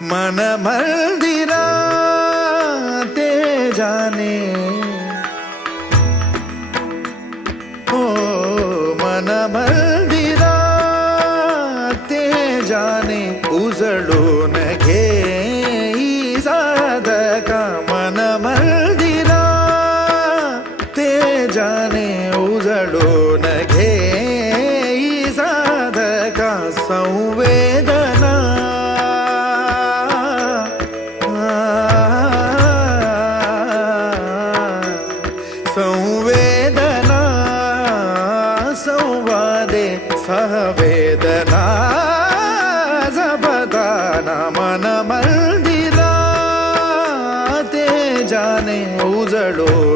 मन मंदिरा ते जाने हो मन मंदिरा ते जाने उजळून घे साधका मन मंदिरा ते जाने उजळून घे साधका संवेदना संवेदना संवादे सहवेदना जबदाना मन मंदिरा ते जाने उजळो